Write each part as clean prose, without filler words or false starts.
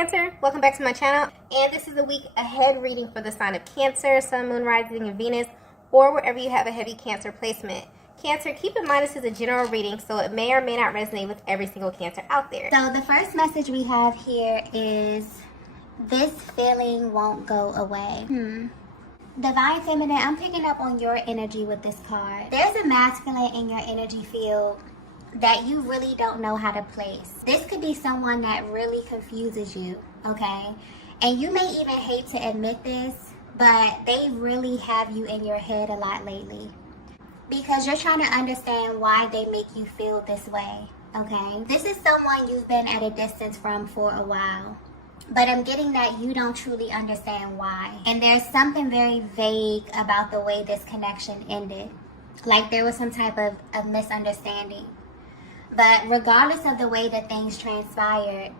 Cancer, welcome back to my channel, and this is a week ahead reading for the sign of Cancer, Sun, Moon, Rising, and Venus, or wherever you have a heavy Cancer placement. Cancer, keep in mind this is a general reading, so it may or may not resonate with every single Cancer out there. So the first message we have here is, this feeling won't go away. Divine Feminine, I'm picking up on your energy with this card. There's a masculine in your energy field that you really don't know how to place. This could be someone that really confuses you, okay? And you may even hate to admit this, but they really have you in your head a lot lately, because you're trying to understand why they make you feel this way, okay? This is someone you've been at a distance from for a while, but I'm getting that you don't truly understand why. And there's something very vague about the way this connection ended. Like there was some type of misunderstanding. But regardless of the way that things transpired,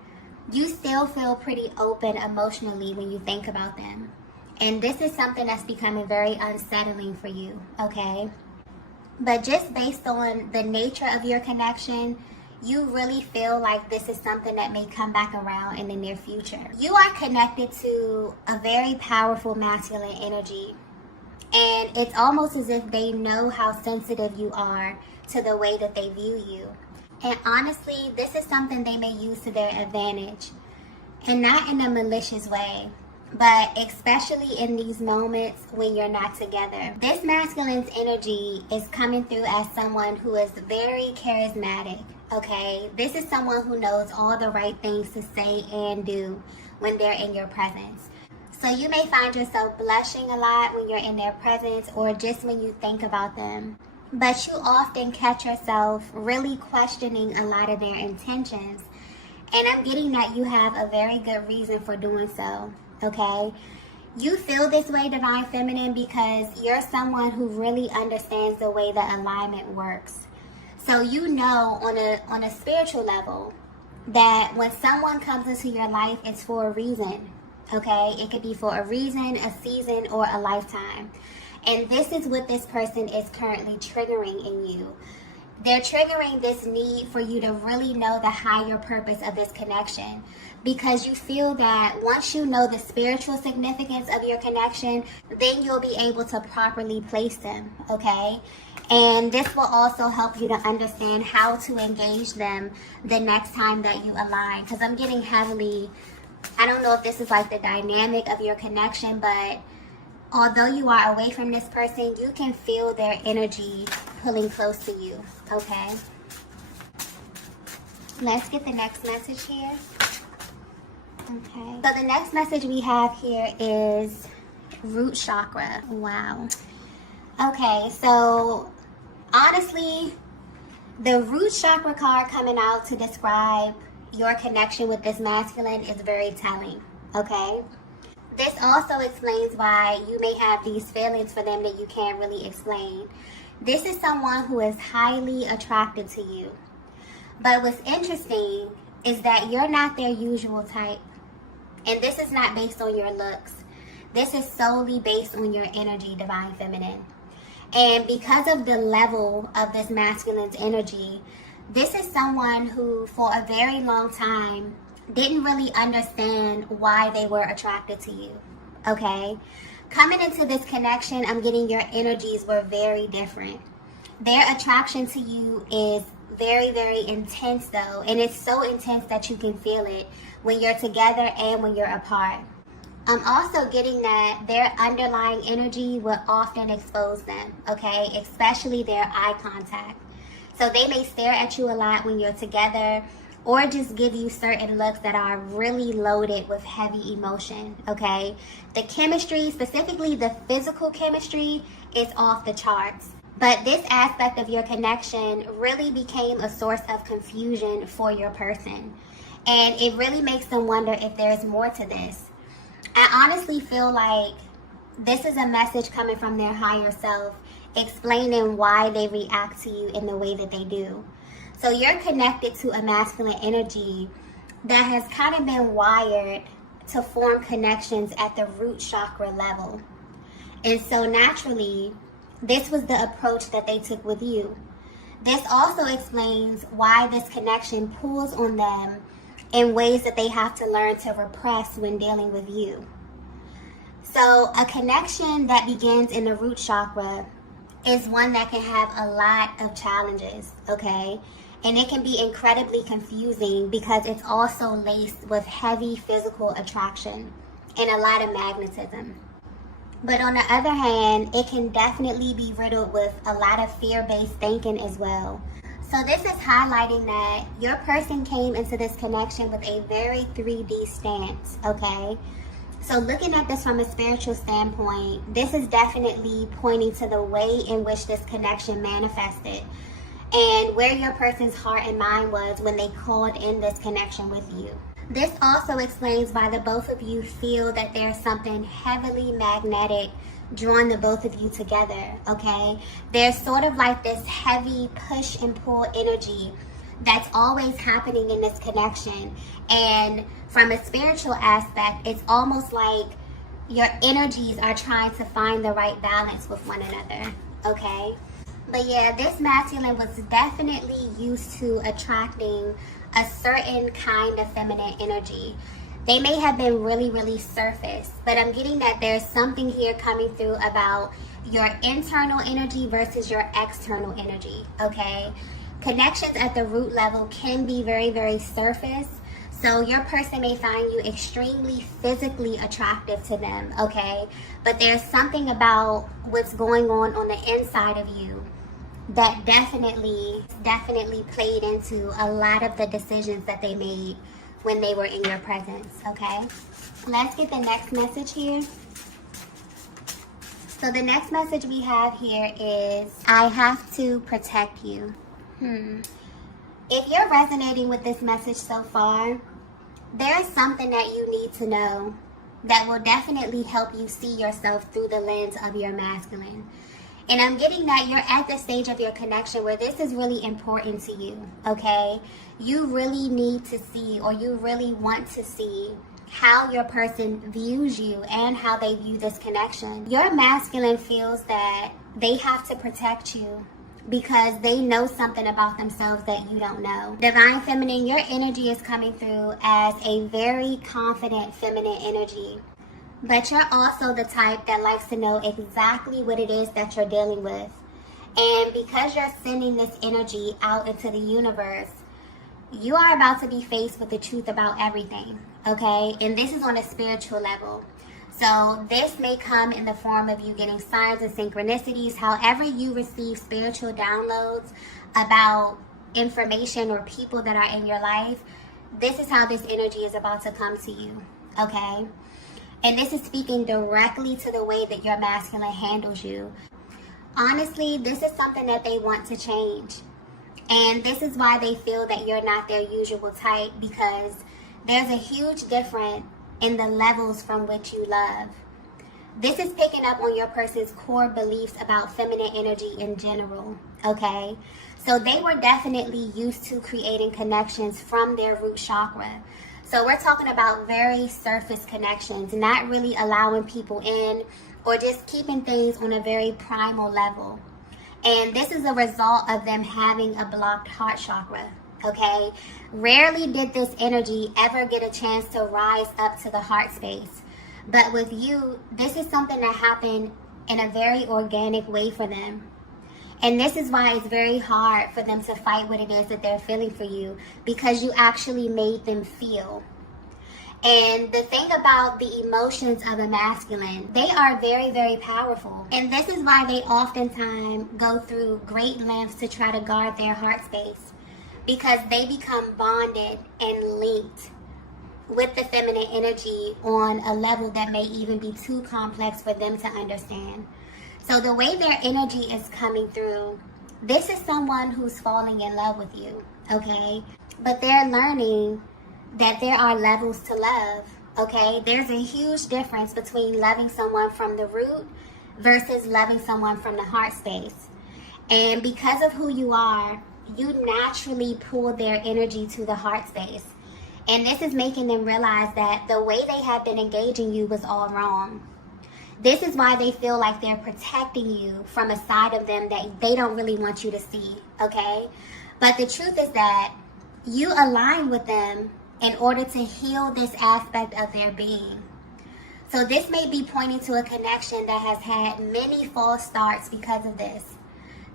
you still feel pretty open emotionally when you think about them. And this is something that's becoming very unsettling for you, okay? But just based on the nature of your connection, you really feel like this is something that may come back around in the near future. You are connected to a very powerful masculine energy. And it's almost as if they know how sensitive you are to the way that they view you. And honestly, this is something they may use to their advantage. And not in a malicious way, but especially in these moments when you're not together. This masculine's energy is coming through as someone who is very charismatic, okay? This is someone who knows all the right things to say and do when they're in your presence. So you may find yourself blushing a lot when you're in their presence or just when you think about them. But you often catch yourself really questioning a lot of their intentions. And I'm getting that you have a very good reason for doing so, okay? You feel this way, Divine Feminine, because you're someone who really understands the way that alignment works. So you know on a spiritual level that when someone comes into your life, it's for a reason, okay? It could be for a reason, a season, or a lifetime. And this is what this person is currently triggering in you. They're triggering this need for you to really know the higher purpose of this connection, because you feel that once you know the spiritual significance of your connection, then you'll be able to properly place them, okay? And this will also help you to understand how to engage them the next time that you align. Because I'm getting heavily, I don't know if this is like the dynamic of your connection, but although you are away from this person, you can feel their energy pulling close to you, okay? Let's get the next message here. Okay. So the next message we have here is root chakra. Wow. Okay, so honestly, the root chakra card coming out to describe your connection with this masculine is very telling, okay? This also explains why you may have these feelings for them that you can't really explain. This is someone who is highly attracted to you. But what's interesting is that you're not their usual type. And this is not based on your looks. This is solely based on your energy, Divine Feminine. And because of the level of this masculine's energy, this is someone who for a very long time didn't really understand why they were attracted to you, okay? Coming into this connection, I'm getting your energies were very different. Their attraction to you is very, very intense though, and it's so intense that you can feel it when you're together and when you're apart. I'm also getting that their underlying energy will often expose them, okay? Especially their eye contact. So they may stare at you a lot when you're together, or just give you certain looks that are really loaded with heavy emotion, okay? The chemistry, specifically the physical chemistry, is off the charts. But this aspect of your connection really became a source of confusion for your person. And it really makes them wonder if there's more to this. I honestly feel like this is a message coming from their higher self, explaining why they react to you in the way that they do. So you're connected to a masculine energy that has kind of been wired to form connections at the root chakra level. And so naturally, this was the approach that they took with you. This also explains why this connection pulls on them in ways that they have to learn to repress when dealing with you. So a connection that begins in the root chakra is one that can have a lot of challenges, okay? And it can be incredibly confusing because it's also laced with heavy physical attraction and a lot of magnetism. But on the other hand, it can definitely be riddled with a lot of fear-based thinking as well. So this is highlighting that your person came into this connection with a very 3D stance, okay? So looking at this from a spiritual standpoint, this is definitely pointing to the way in which this connection manifested and where your person's heart and mind was when they called in this connection with you. This also explains why the both of you feel that there's something heavily magnetic drawing the both of you together, okay? There's sort of like this heavy push and pull energy that's always happening in this connection. And from a spiritual aspect, it's almost like your energies are trying to find the right balance with one another, okay? But yeah, this masculine was definitely used to attracting a certain kind of feminine energy. They may have been really, really surface, but I'm getting that there's something here coming through about your internal energy versus your external energy, okay? Connections at the root level can be very, very surface. So your person may find you extremely physically attractive to them, okay? But there's something about what's going on the inside of you that definitely played into a lot of the decisions that they made when they were in your presence, okay? Let's get the next message here. So the next message we have here is, I have to protect you. If you're resonating with this message so far, there's something that you need to know that will definitely help you see yourself through the lens of your masculine. And I'm getting that you're at the stage of your connection where this is really important to you, okay? You really need to see, or you really want to see, how your person views you and how they view this connection. Your masculine feels that they have to protect you because they know something about themselves that you don't know. Divine Feminine, your energy is coming through as a very confident feminine energy. But you're also the type that likes to know exactly what it is that you're dealing with. And because you're sending this energy out into the universe, you are about to be faced with the truth about everything, okay? And this is on a spiritual level. So this may come in the form of you getting signs and synchronicities. However you receive spiritual downloads about information or people that are in your life, this is how this energy is about to come to you, okay? And this is speaking directly to the way that your masculine handles you. Honestly, this is something that they want to change. And this is why they feel that you're not their usual type, because there's a huge difference in the levels from which you love. This is picking up on your person's core beliefs about feminine energy in general, okay? So they were definitely used to creating connections from their root chakra. So we're talking about very surface connections, not really allowing people in or just keeping things on a very primal level. And this is a result of them having a blocked heart chakra, okay? Rarely did this energy ever get a chance to rise up to the heart space. But with you, this is something that happened in a very organic way for them. And this is why it's very hard for them to fight what it is that they're feeling for you, because you actually made them feel. And the thing about the emotions of a masculine, they are very, very powerful. And this is why they oftentimes go through great lengths to try to guard their heart space, because they become bonded and linked with the feminine energy on a level that may even be too complex for them to understand. So the way their energy is coming through, this is someone who's falling in love with you, okay? But they're learning that there are levels to love, okay? There's a huge difference between loving someone from the root versus loving someone from the heart space. And because of who you are, you naturally pull their energy to the heart space. And this is making them realize that the way they have been engaging you was all wrong. This is why they feel like they're protecting you from a side of them that they don't really want you to see, okay? But the truth is that you align with them in order to heal this aspect of their being. So this may be pointing to a connection that has had many false starts because of this.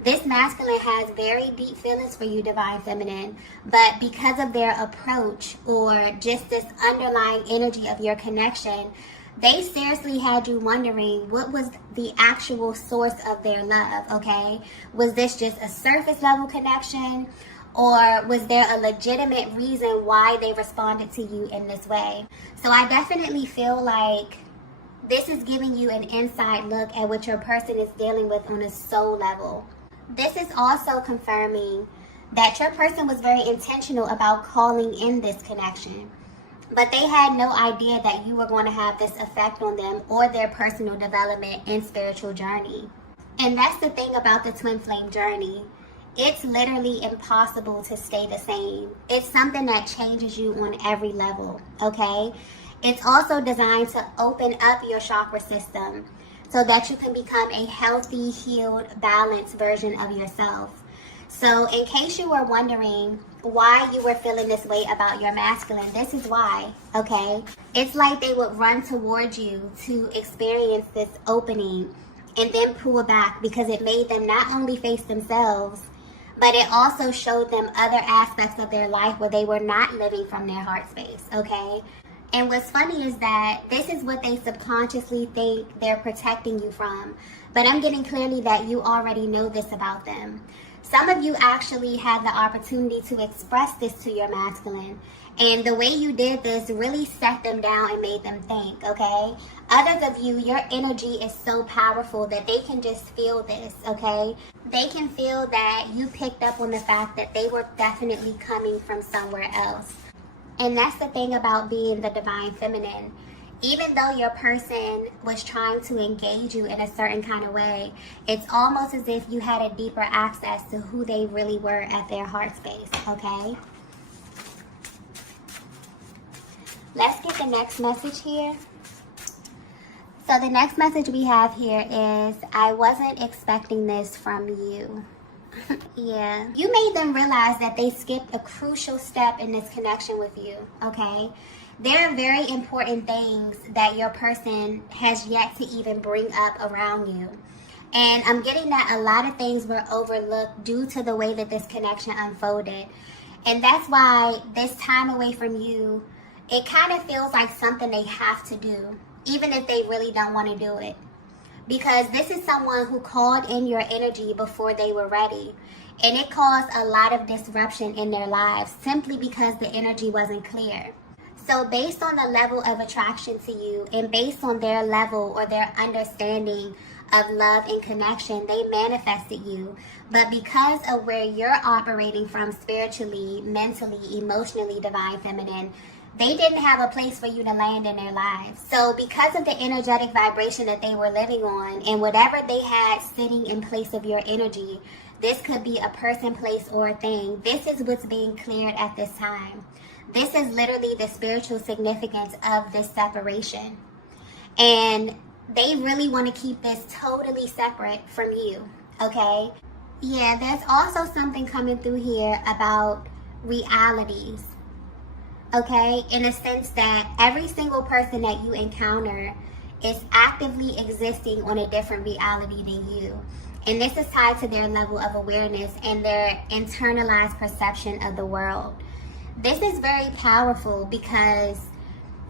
This masculine has very deep feelings for you, Divine Feminine, but because of their approach or just this underlying energy of your connection, they seriously had you wondering what was the actual source of their love, okay? Was this just a surface level connection, or was there a legitimate reason why they responded to you in this way? So I definitely feel like this is giving you an inside look at what your person is dealing with on a soul level. This is also confirming that your person was very intentional about calling in this connection, but they had no idea that you were going to have this effect on them or their personal development and spiritual journey. And that's the thing about the twin flame journey. It's literally impossible to stay the same. It's something that changes you on every level, okay? It's also designed to open up your chakra system so that you can become a healthy, healed, balanced version of yourself. So in case you were wondering why you were feeling this way about your masculine, this is why, okay? It's like they would run towards you to experience this opening and then pull back because it made them not only face themselves, but it also showed them other aspects of their life where they were not living from their heart space, okay? And what's funny is that this is what they subconsciously think they're protecting you from. But I'm getting clearly that you already know this about them. Some of you actually had the opportunity to express this to your masculine. And the way you did this really set them down and made them think, okay? Others of you, your energy is so powerful that they can just feel this, okay? They can feel that you picked up on the fact that they were definitely coming from somewhere else. And that's the thing about being the Divine Feminine. Even though your person was trying to engage you in a certain kind of way, it's almost as if you had a deeper access to who they really were at their heart space, okay? Let's get the next message here. So the next message we have here is, I wasn't expecting this from you. Yeah, you made them realize that they skipped a crucial step in this connection with you, okay? There are very important things that your person has yet to even bring up around you. And I'm getting that a lot of things were overlooked due to the way that this connection unfolded. And that's why this time away from you, it kind of feels like something they have to do, even if they really don't want to do it. Because this is someone who called in your energy before they were ready. And it caused a lot of disruption in their lives simply because the energy wasn't clear. So based on the level of attraction to you and based on their level or their understanding of love and connection, they manifested you. But because of where you're operating from spiritually, mentally, emotionally, Divine Feminine, they didn't have a place for you to land in their lives. So because of the energetic vibration that they were living on and whatever they had sitting in place of your energy, this could be a person, place, or a thing. This is what's being cleared at this time. This is literally the spiritual significance of this separation. And they really want to keep this totally separate from you, okay? Yeah, there's also something coming through here about realities. Okay, in a sense that every single person that you encounter is actively existing on a different reality than you. And this is tied to their level of awareness and their internalized perception of the world. This is very powerful because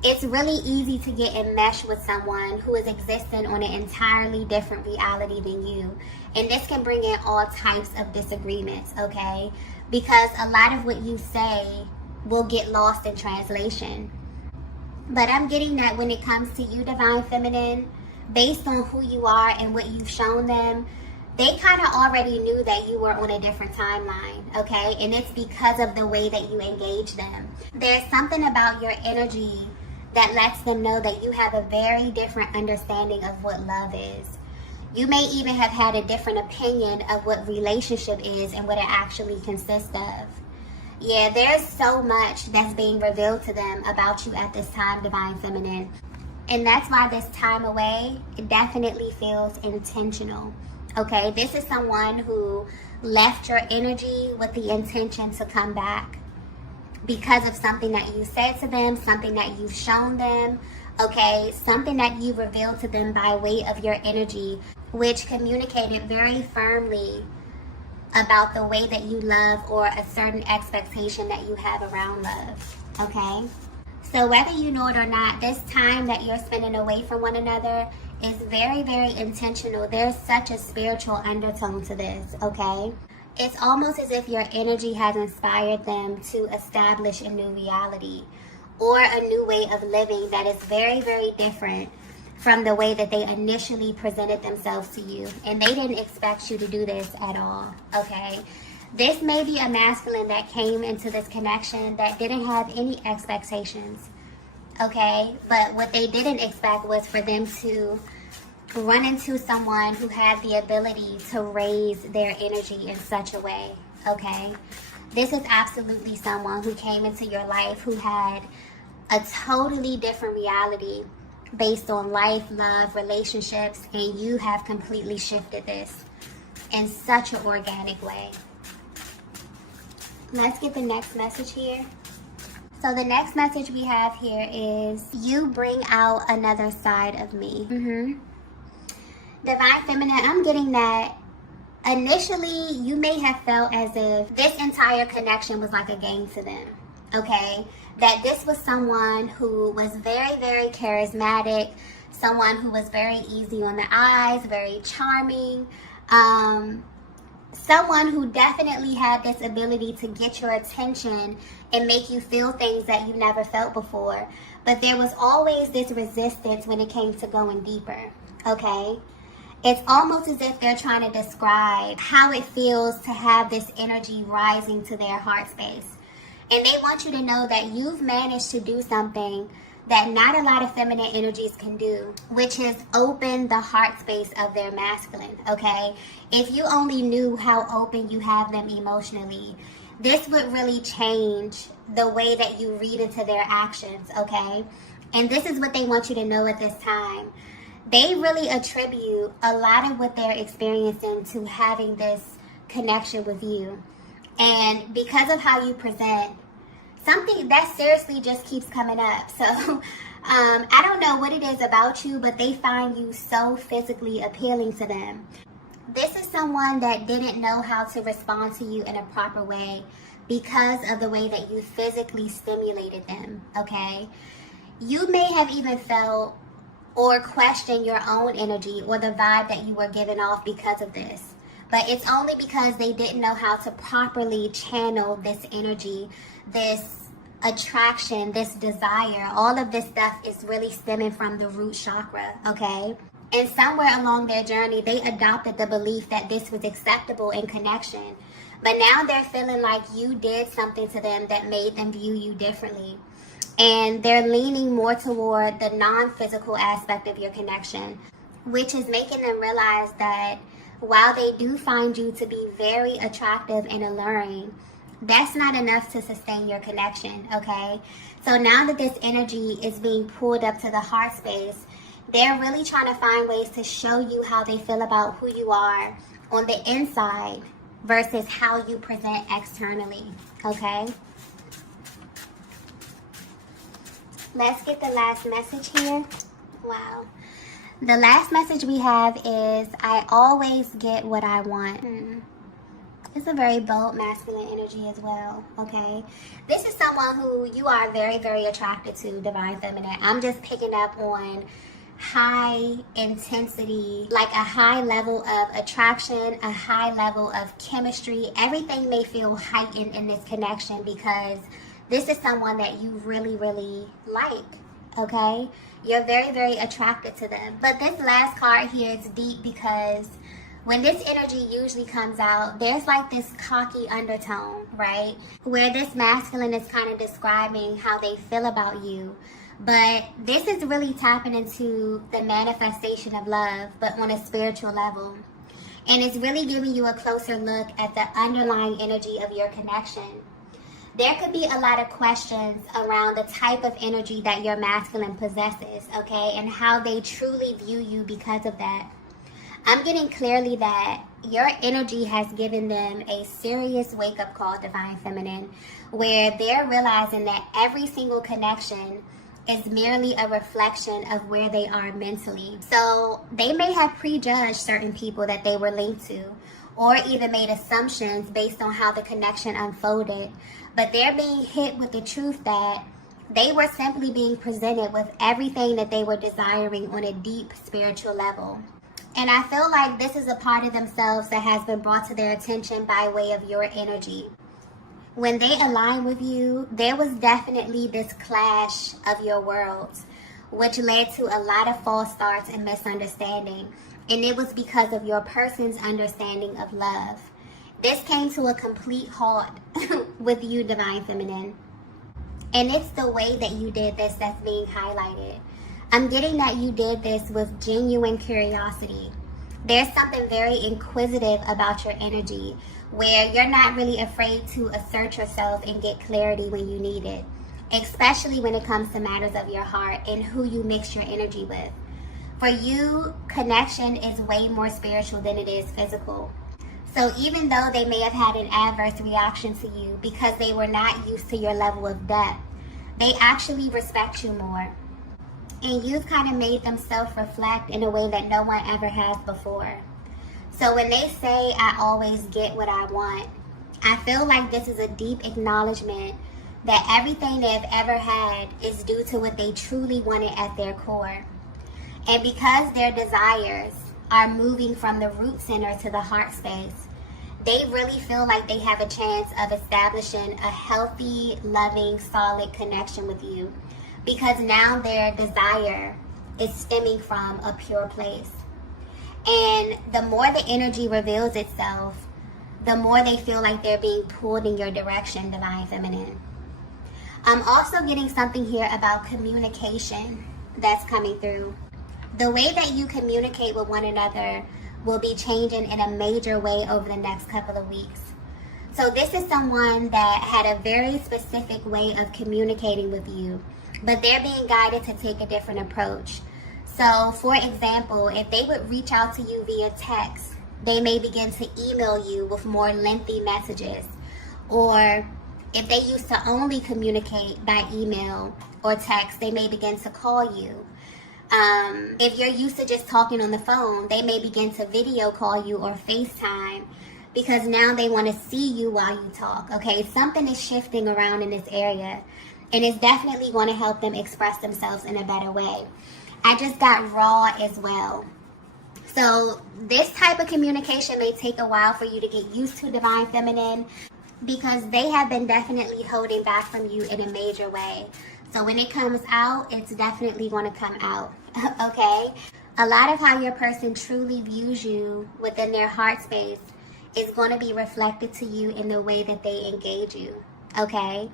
it's really easy to get enmeshed with someone who is existing on an entirely different reality than you. And this can bring in all types of disagreements, okay? Because a lot of what you say will get lost in translation. But I'm getting that when it comes to you, Divine Feminine, based on who you are and what you've shown them, they kind of already knew that you were on a different timeline, okay? And it's because of the way that you engage them. There's something about your energy that lets them know that you have a very different understanding of what love is. You may even have had a different opinion of what relationship is and what it actually consists of. Yeah, there's so much that's being revealed to them about you at this time, Divine Feminine. And that's why this time away, it definitely feels intentional. Okay, this is someone who left your energy with the intention to come back. because of something that you said to them, something that you've shown them, okay, something that you revealed to them by way of your energy, which communicated very firmly about the way that you love or a certain expectation that you have around love, okay? So whether you know it or not, this time that you're spending away from one another is very, very intentional. There's such a spiritual undertone to this, okay? It's almost as if your energy has inspired them to establish a new reality or a new way of living that is very, very different from the way that they initially presented themselves to you. And they didn't expect you to do this at all, okay? This may be a masculine that came into this connection that didn't have any expectations, okay? But what they didn't expect was for them to run into someone who had the ability to raise their energy in such a way, okay? This is absolutely someone who came into your life who had a totally different reality based on life, love, relationships, and you have completely shifted this in such an organic way. Let's get the next message here. So the next message we have here is, you bring out another side of me. Divine Feminine, I'm getting that initially you may have felt as if this entire connection was like a game to them, okay? That this was someone who was very, very charismatic, someone who was very easy on the eyes, very charming, someone who definitely had this ability to get your attention and make you feel things that you never felt before. But there was always this resistance when it came to going deeper, okay? It's almost as if they're trying to describe how it feels to have this energy rising to their heart space. And they want you to know that you've managed to do something that not a lot of feminine energies can do, which is open the heart space of their masculine, okay? If you only knew how open you have them emotionally, this would really change the way that you read into their actions, okay? And this is what they want you to know at this time. They really attribute a lot of what they're experiencing to having this connection with you. And because of how you present, something that seriously just keeps coming up. So I don't know what it is about you, but they find you so physically appealing to them. This is someone that didn't know how to respond to you in a proper way because of the way that you physically stimulated them, okay? You may have even felt or questioned your own energy or the vibe that you were giving off because of this. But it's only because they didn't know how to properly channel this energy, this attraction, this desire. All of this stuff is really stemming from the root chakra, okay? And somewhere along their journey, they adopted the belief that this was acceptable in connection. But now they're feeling like you did something to them that made them view you differently. And they're leaning more toward the non-physical aspect of your connection, which is making them realize that while they do find you to be very attractive and alluring, that's not enough to sustain your connection, okay? So now that this energy is being pulled up to the heart space, they're really trying to find ways to show you how they feel about who you are on the inside versus how you present externally, okay? Let's get the last message here. Wow. The last message we have is, I always get what I want. It's a very bold masculine energy as well, okay? This is someone who you are very, very attracted to, Divine Feminine. I'm just picking up on high intensity, like a high level of attraction, a high level of chemistry. Everything may feel heightened in this connection because this is someone that you really, really like, okay? You're very, very attracted to them. But this last card here is deep because when this energy usually comes out, there's like this cocky undertone, right? Where this masculine is kind of describing how they feel about you. But this is really tapping into the manifestation of love, but on a spiritual level. And it's really giving you a closer look at the underlying energy of your connection. There could be a lot of questions around the type of energy that your masculine possesses, okay? And how they truly view you because of that. I'm getting clearly that your energy has given them a serious wake-up call, Divine Feminine, where they're realizing that every single connection is merely a reflection of where they are mentally. So they may have prejudged certain people that they were linked to, or even made assumptions based on how the connection unfolded, but they're being hit with the truth that they were simply being presented with everything that they were desiring on a deep spiritual level. And I feel like this is a part of themselves that has been brought to their attention by way of your energy. When they align with you, there was definitely this clash of your worlds, which led to a lot of false starts and misunderstanding. And it was because of your person's understanding of love. This came to a complete halt with you, Divine Feminine. And it's the way that you did this that's being highlighted. I'm getting that you did this with genuine curiosity. There's something very inquisitive about your energy where you're not really afraid to assert yourself and get clarity when you need it, especially when it comes to matters of your heart and who you mix your energy with. For you, connection is way more spiritual than it is physical. So even though they may have had an adverse reaction to you because they were not used to your level of depth, they actually respect you more. And you've kind of made them self-reflect in a way that no one ever has before. So when they say, I always get what I want, I feel like this is a deep acknowledgement that everything they've ever had is due to what they truly wanted at their core. And because their desires are moving from the root center to the heart space, they really feel like they have a chance of establishing a healthy, loving, solid connection with you. Because now their desire is stemming from a pure place. And the more the energy reveals itself, the more they feel like they're being pulled in your direction, Divine Feminine. I'm also getting something here about communication that's coming through. The way that you communicate with one another will be changing in a major way over the next couple of weeks. So this is someone that had a very specific way of communicating with you, but they're being guided to take a different approach. So, for example, if they would reach out to you via text, they may begin to email you with more lengthy messages. Or if they used to only communicate by email or text, they may begin to call you. If you're used to just talking on the phone, they may begin to video call you or FaceTime because now they want to see you while you talk. Okay, something is shifting around in this area. And it's definitely going to help them express themselves in a better way. I just got raw as well. So this type of communication may take a while for you to get used to, Divine Feminine, because they have been definitely holding back from you in a major way. So when it comes out, it's definitely going to come out. Okay? A lot of how your person truly views you within their heart space is going to be reflected to you in the way that they engage you. Okay?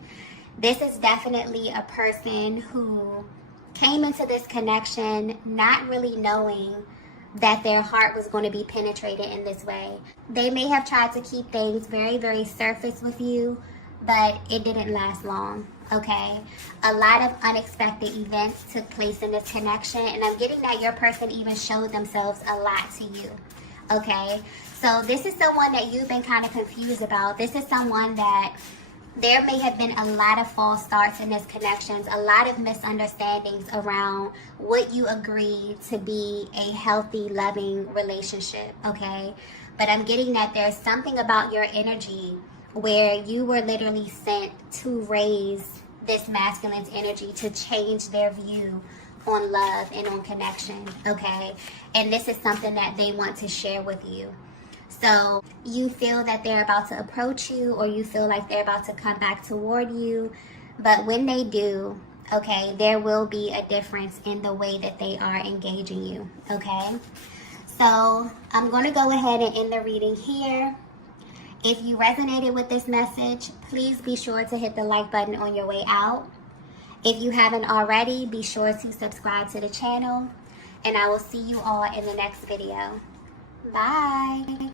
This is definitely a person who came into this connection not really knowing that their heart was going to be penetrated in this way. They may have tried to keep things very, very surface with you, but it didn't last long, okay? A lot of unexpected events took place in this connection, and I'm getting that your person even showed themselves a lot to you, okay? So this is someone that you've been kind of confused about. This is someone that there may have been a lot of false starts in this connections, a lot of misunderstandings around what you agreed to be a healthy, loving relationship, okay? But I'm getting that there's something about your energy where you were literally sent to raise this masculine's energy to change their view on love and on connection, okay? And this is something that they want to share with you. So you feel that they're about to approach you, or you feel like they're about to come back toward you. But when they do, okay, there will be a difference in the way that they are engaging you, okay? So I'm going to go ahead and end the reading here. If you resonated with this message, please be sure to hit the like button on your way out. If you haven't already, be sure to subscribe to the channel. And I will see you all in the next video. Bye.